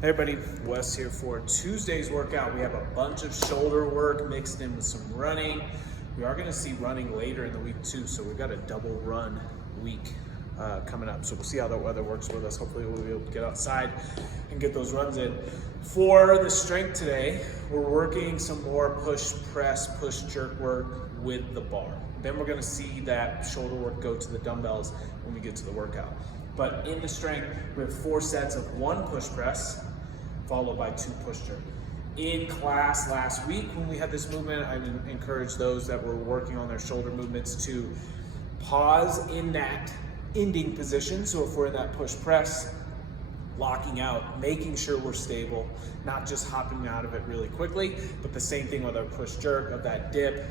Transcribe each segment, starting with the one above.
Hey everybody, Wes here for Tuesday's workout. We have a bunch of shoulder work mixed in with some running. We are going to see running later in the week too, so we've got a double run week coming up. So we'll see how the weather works with us. Hopefully we'll be able to get outside and get those runs in. For the strength today, we're working some more push press, push jerk work with the bar. Then we're going to see that shoulder work go to the dumbbells when we get to the workout. But in the strength, we have 4 sets of 1 push press, followed by 2 push jerk. In class last week when we had this movement, I encourage those that were working on their shoulder movements to pause in that ending position. So if we're in that push press, locking out, making sure we're stable, not just hopping out of it really quickly, but the same thing with our push jerk of that dip,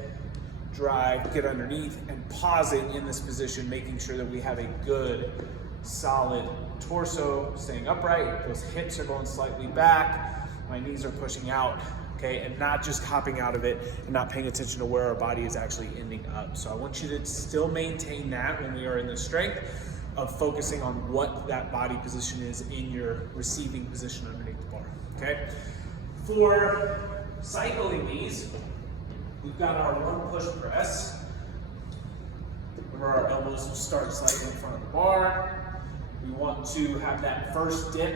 drive, get underneath, and pausing in this position, making sure that we have a good, solid torso, staying upright. Those hips are going slightly back. My knees are pushing out, okay? And not just hopping out of it and not paying attention to where our body is actually ending up. So I want you to still maintain that when we are in the strength of focusing on what that body position is in your receiving position underneath the bar, okay? For cycling these, we've got our 1 push press. Remember, our elbows will start slightly in front of the bar. We want to have that first dip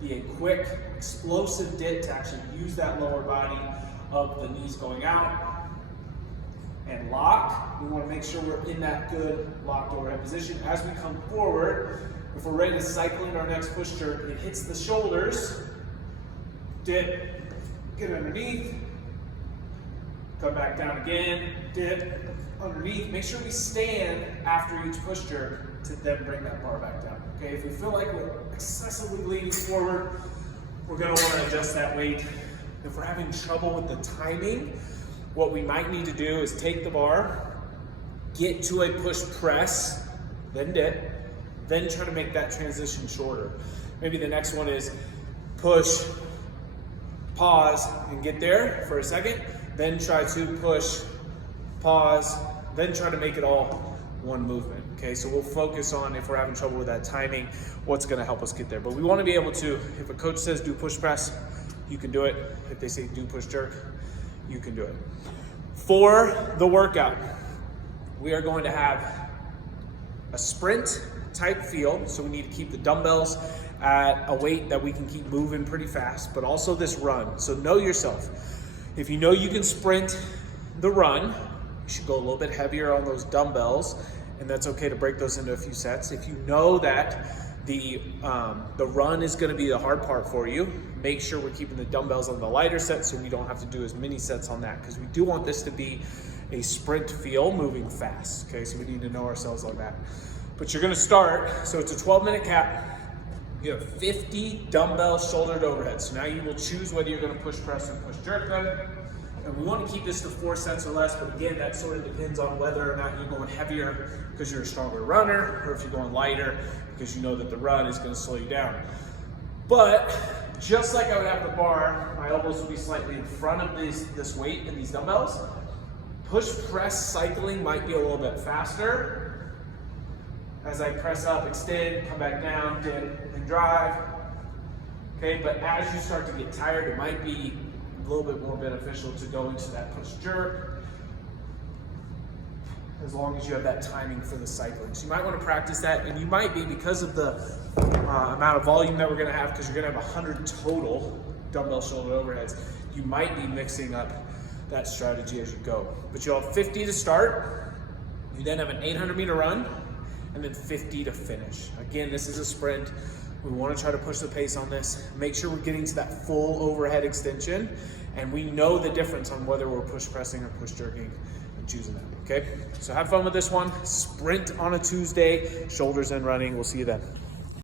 be a quick, explosive dip to actually use that lower body of the knees going out. And lock, we want to make sure we're in that good locked overhead position. As we come forward, if we're ready to cycle in our next push jerk, it hits the shoulders, dip, get underneath, come back down again, dip, underneath. Make sure we stand after each push jerk to then bring that bar back down. Okay, if we feel like we're excessively leaning forward, we're going to want to adjust that weight. If we're having trouble with the timing, what we might need to do is take the bar, get to a push press, then dip, then try to make that transition shorter. Maybe the next one is push, pause, and get there for a second, then try to push, pause, then try to make it all one movement. Okay, so we'll focus on, if we're having trouble with that timing, what's going to help us get there. But we want to be able to, if a coach says do push press, you can do it. If they say do push jerk, you can do it. For the workout, we are going to have a sprint type feel. So we need to keep the dumbbells at a weight that we can keep moving pretty fast, but also this run. So know yourself. If you know you can sprint the run, you should go a little bit heavier on those dumbbells, and that's okay to break those into a few sets. If you know that the run is going to be the hard part for you, make sure we're keeping the dumbbells on the lighter set so we don't have to do as many sets on that, because we do want this to be a sprint feel, moving fast. Okay, so we need to know ourselves on that. But you're going to start, so it's a 12-minute cap. You have 50 dumbbell shouldered overhead. So now you will choose whether you're going to push press or push jerk them. And we want to keep this to 4 sets or less, but again, that sort of depends on whether or not you're going heavier because you're a stronger runner, or if you're going lighter because you know that the run is going to slow you down. But just like I would have the bar, my elbows will be slightly in front of this weight and these dumbbells. Push press cycling might be a little bit faster. As I press up, extend, come back down, dip, and drive. Okay, but as you start to get tired, it might be a little bit more beneficial to go into that push jerk, as long as you have that timing for the cycling. So you might want to practice that, and you might be, because of the amount of volume that we're going to have, because you're going to have 100 total dumbbell shoulder overheads, you might be mixing up that strategy as you go. But you'll have 50 to start, you then have an 800-meter run, and then 50 to finish. Again, this is a sprint. We want to try to push the pace on this. Make sure we're getting to that full overhead extension, and we know the difference on whether we're push pressing or push jerking and choosing that, okay? So have fun with this one. Sprint on a Tuesday, shoulders and running. We'll see you then.